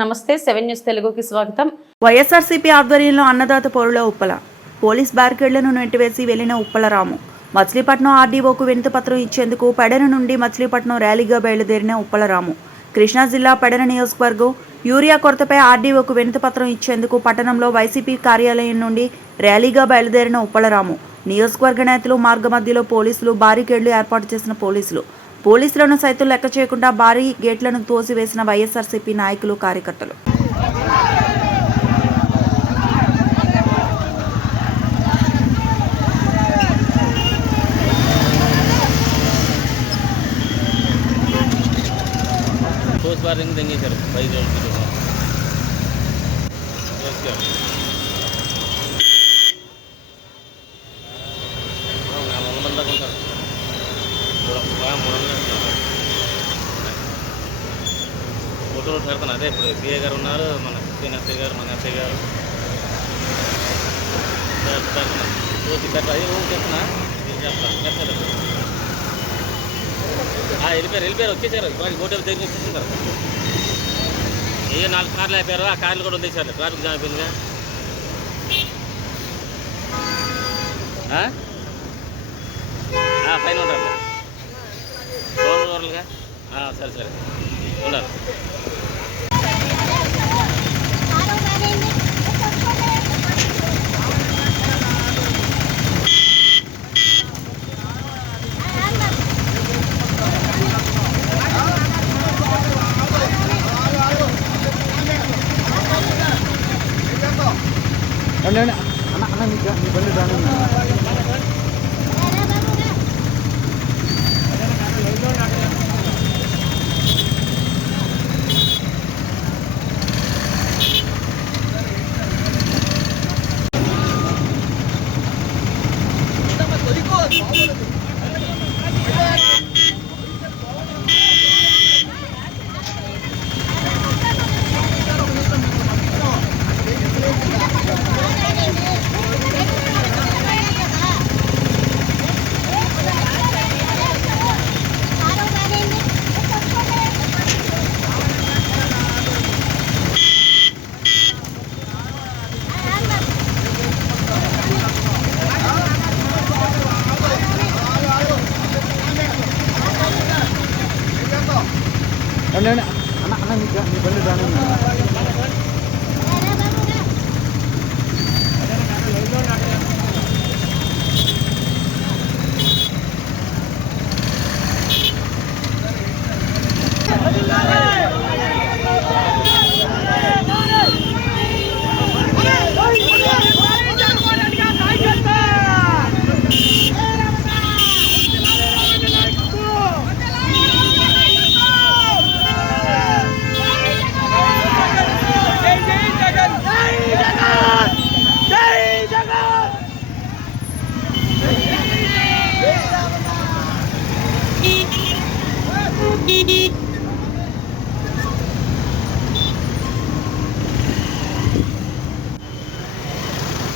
నమస్తే 7 న్యూస్ తెలుగుకి స్వాగతం. వైఎస్ఆర్సీపీ ఆధ్వర్యంలో అన్నదాత పోరులో ఉప్పల పోలీస్ బ్యారికేడ్లను నెట్టివేసి వెళ్లిన ఉప్పలరాము మచిలీపట్నం ఆర్డీఓకు వినతిపత్రం ఇచ్చేందుకు పెడన నుండి మచిలీపట్నం ర్యాలీగా బయలుదేరిన ఉప్పలరాము కృష్ణా జిల్లా పెడన నియోజకవర్గం యూరియా కొరతపై ఆర్డీఓకు వినతిపత్రం ఇచ్చేందుకు పట్టణంలో వైసీపీ కార్యాలయం నుండి ర్యాలీగా బయలుదేరిన ఉప్పలరాము నియోజకవర్గ నేతలు మార్గమధ్యలో పోలీసులు బారికేడ్లు ఏర్పాటు చేసిన పోలీసులను సైతం లెక్క చేయకుండా భారీ గేట్లను తోసివేసిన వైఎస్ఆర్సీపీ నాయకులు కార్యకర్తలు. ఫోటోలు పెడతాను. అదే ఇప్పుడు సిఏ గారు ఉన్నారు, మన ఎస్ఐ గారు, మన ఎస్ఐ గారు చెప్తున్నా వెళ్ళిపోయారు వచ్చేసారు. హోటల్ దగ్గర వచ్చేసారు. ఏ 4 కార్లు అయిపోయారు. ఆ కార్లు కూడా వదిలేసారు. ట్రాఫిక్ జామ్ అయిపోయిందిగా. పైన ఉంటారు గవర్నర్లుగా. సరే సరే ఉన్నారు. అన్న మీ బండి రాను. అన్న మీ బండి రాను. Beep beep.